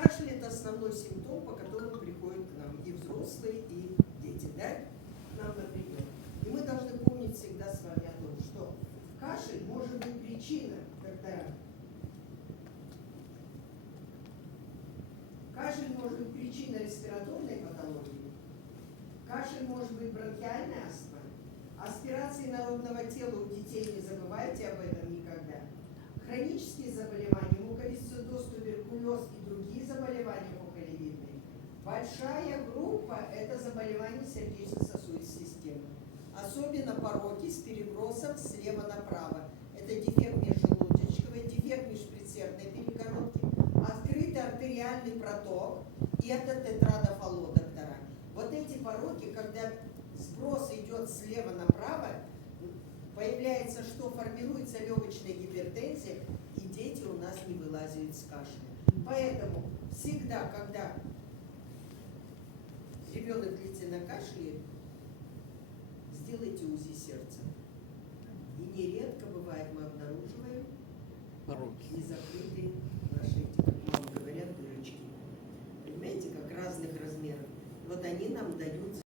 Кашель – это основной симптом, по которому приходят к нам и взрослые, и дети, да? К нам на прием. И мы должны помнить всегда с вами о том, что кашель может быть причиной, доктора. Кашель может быть причиной респираторной патологии. Кашель может быть бронхиальной астмой. Аспирации народного тела у детей, не забывайте об этом никогда. Хронические заболевания, муковисцидоз, туберкулез и другие заболевания муколевидные. Большая группа – это заболевания сердечно-сосудистой системы. Особенно пороки с перебросом слева направо. Это дефект межжелудочковой, дефект межпредсердной перегородки, открытый артериальный проток и это тетрадофало, доктора. Вот эти пороки, когда сброс идет слева направо, появляется, что формируется легочная гипертензия, и дети у нас не вылазят с кашля. Поэтому всегда, когда ребенок длительно кашляет, сделайте УЗИ сердца. И нередко бывает, мы обнаруживаем незакрытые наши, как мама говорят, дырочки. Понимаете, как разных размеров. Вот они нам дают